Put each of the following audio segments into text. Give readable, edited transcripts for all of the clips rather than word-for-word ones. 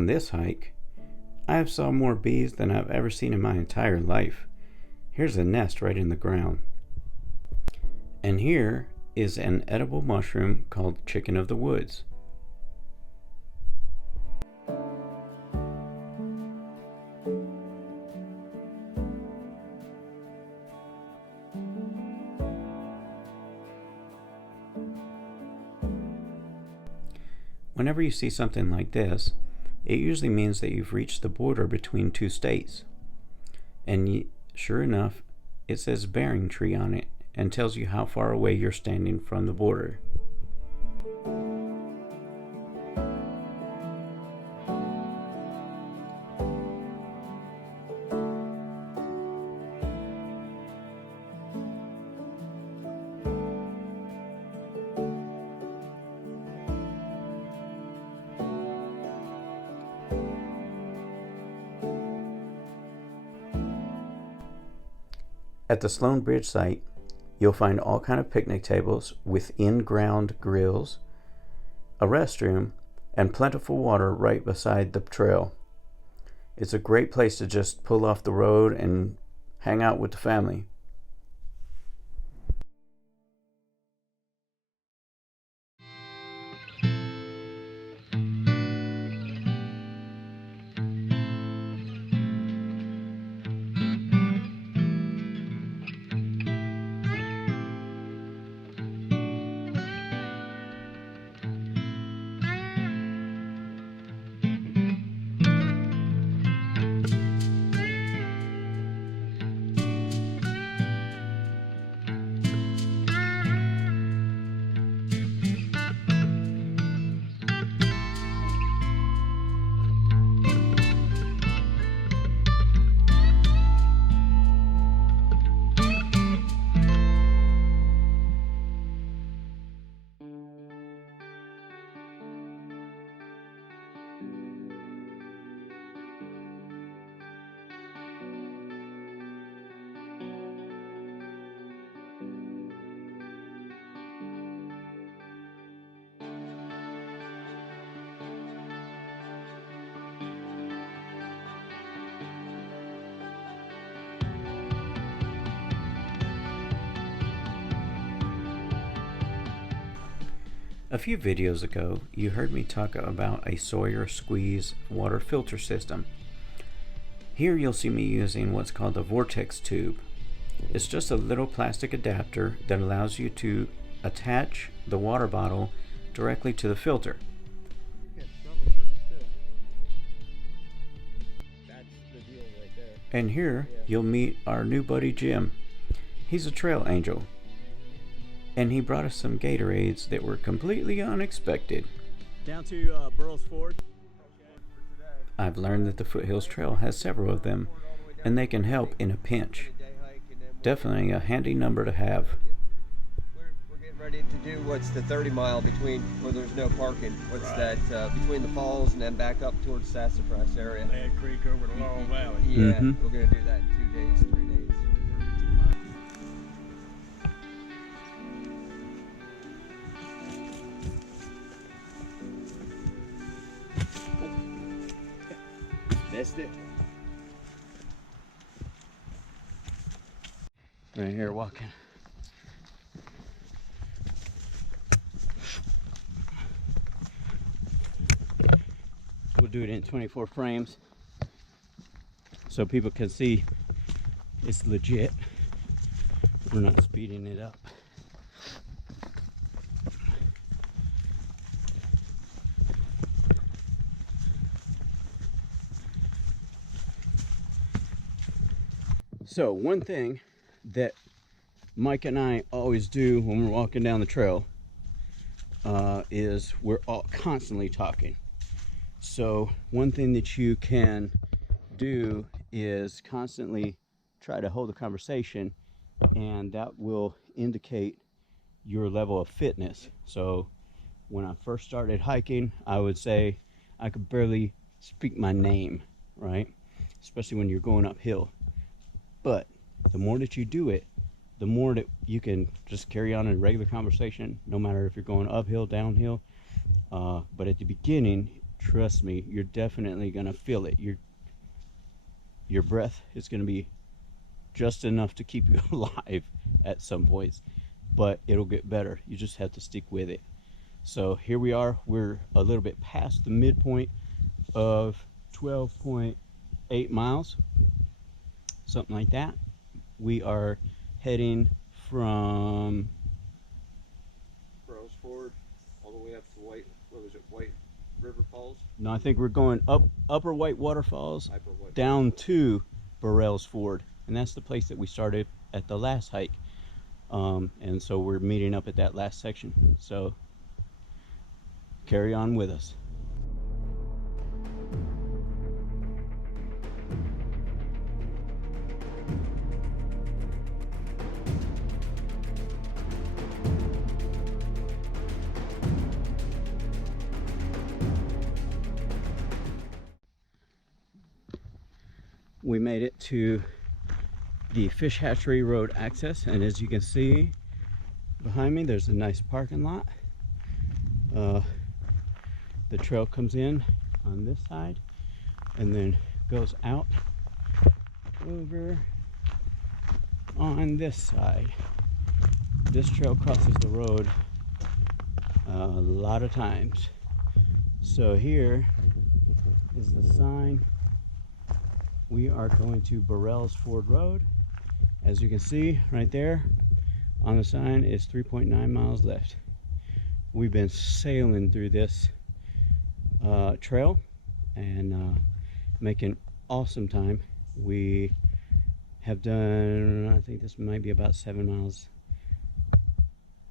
On this hike, I have saw more bees than I've ever seen in my entire life. Here's a nest right in the ground. And here is an edible mushroom called chicken of the woods. Whenever you see something like this, it usually means that you've reached the border between two states. And sure enough, it says bearing tree on it and tells you how far away you're standing from the border. At the Sloan Bridge site, you'll find all kind of picnic tables with in-ground grills, a restroom, and plentiful water right beside the trail. It's a great place to just pull off the road and hang out with the family. A few videos ago, you heard me talk about a Sawyer squeeze water filter system. Here you'll see me using what's called a vortex tube. It's just a little plastic adapter that allows you to attach the water bottle directly to the filter. And here you'll meet our new buddy Jim. He's a trail angel. And he brought us some Gatorades that were completely unexpected. Down to Burrell's Ford. I've learned that the Foothills Trail has several of them, and they can help in a pinch. Definitely a handy number to have. We're getting ready to do what's the 30 mile between where there's no parking. What's that between the falls and then back up towards Sassafras area. Land Creek over the Laurel Valley. Yeah, we're going to do that in 2 days, 3 days. Missed it. Right here walking. We'll do it in 24 frames so people can see it's legit. We're not speeding it up. So one thing that Mike and I always do when we're walking down the trail is we're all constantly talking. So one thing that you can do is constantly try to hold a conversation, and that will indicate your level of fitness. So when I first started hiking, I would say I could barely speak my name, right? Especially when you're going uphill. But the more that you do it, the more that you can just carry on a regular conversation, no matter if you're going uphill, downhill. But at the beginning, trust me, you're definitely gonna feel it. Your breath is gonna be just enough to keep you alive at some points, but it'll get better. You just have to stick with it. So here we are. We're a little bit past the midpoint of 12.8 miles, something like that. We are heading from Burrell's Ford all the way up to White River Falls? No, I think we're going up Upper Whitewater Falls Upper Whitewater. down to Burrell's Ford, and that's the place that we started at the last hike. And so we're meeting up at that last section. So carry on with us. We made it to the Fish Hatchery Road access, and as you can see behind me, there's a nice parking lot. The trail comes in on this side and then goes out over on this side. This trail crosses the road a lot of times. So here is the sign. We are going to Burrell's Ford Road. As you can see right there on the sign is 3.9 miles left. We've been sailing through this trail and making awesome time. We have done, I think this might be about 7 miles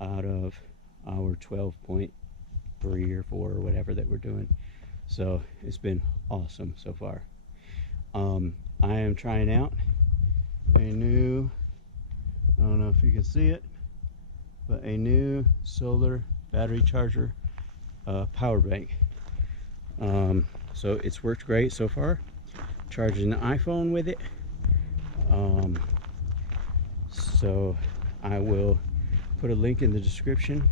out of our 12.3 or 4 or whatever that we're doing. So it's been awesome so far. I am trying out a new, I don't know if you can see it, but a new solar battery charger power bank. So it's worked great so far. Charging the iPhone with it. So I will put a link in the description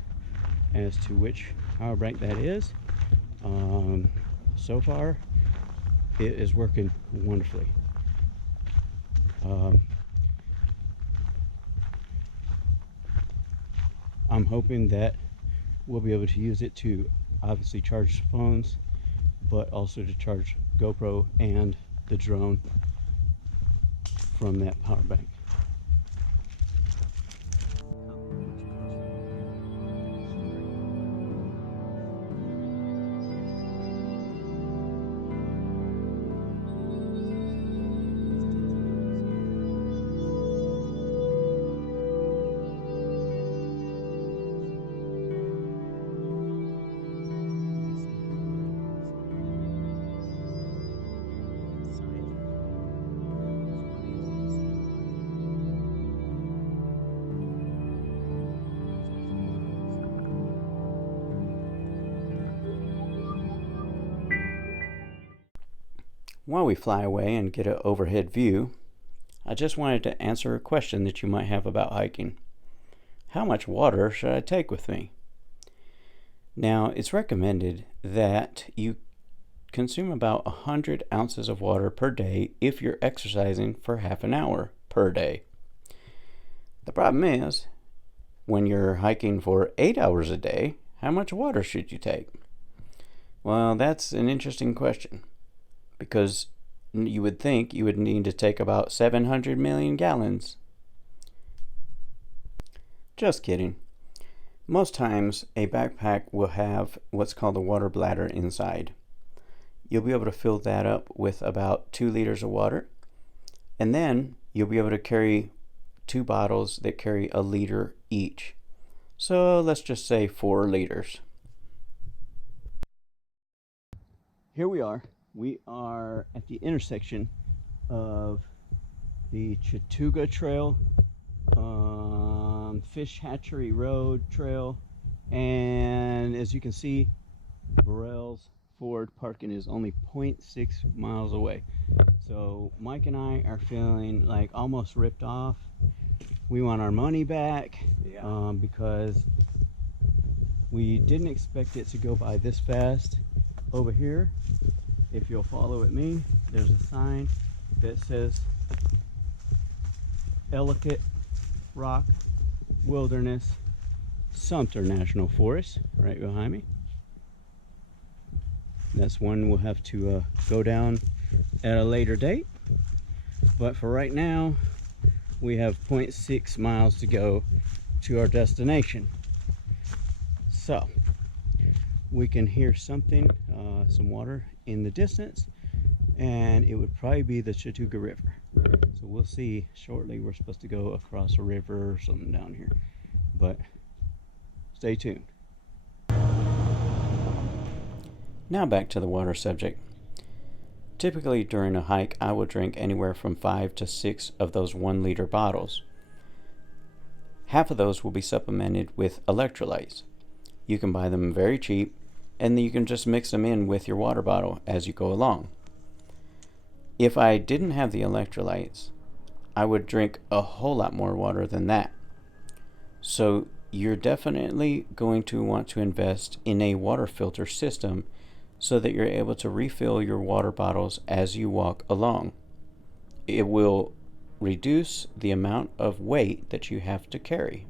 as to which power bank that is. So far it is working wonderfully. I'm hoping that we'll be able to use it to obviously charge phones, but also to charge GoPro and the drone from that power bank. While we fly away and get an overhead view, I just wanted to answer a question that you might have about hiking. How much water should I take with me? Now, it's recommended that you consume about 100 ounces of water per day if you're exercising for half an hour per day. The problem is, when you're hiking for 8 hours a day, how much water should you take? Well, that's an interesting question, because you would think you would need to take about 700 million gallons. Just kidding. Most times a backpack will have what's called a water bladder inside. You'll be able to fill that up with about 2 liters of water, and then you'll be able to carry 2 bottles that carry a liter each. So let's just say 4 liters. Here we are. We are at the intersection of the Chattooga Trail, Fish Hatchery Road Trail, and as you can see, Burrell's Ford parking is only 0.6 miles away. So Mike and I are feeling like almost ripped off. We want our money back, because we didn't expect it to go by this fast. over here, if you'll follow with me, there's a sign that says Ellicott Rock Wilderness Sumter National Forest right behind me. That's one we'll have to go down at a later date. But for right now, we have 0.6 miles to go to our destination. So we can hear something, some water in the distance, and it would probably be the Chattooga River. So we'll see shortly. We're supposed to go across a river or something down here, but stay tuned. Now back to the water subject. Typically during a hike, I will drink anywhere from 5 to 6 of those 1 liter bottles. Half of those will be supplemented with electrolytes. You can buy them very cheap, and then you can just mix them in with your water bottle as you go along. If I didn't have the electrolytes, I would drink a whole lot more water than that. So you're definitely going to want to invest in a water filter system so that you're able to refill your water bottles as you walk along. It will reduce the amount of weight that you have to carry.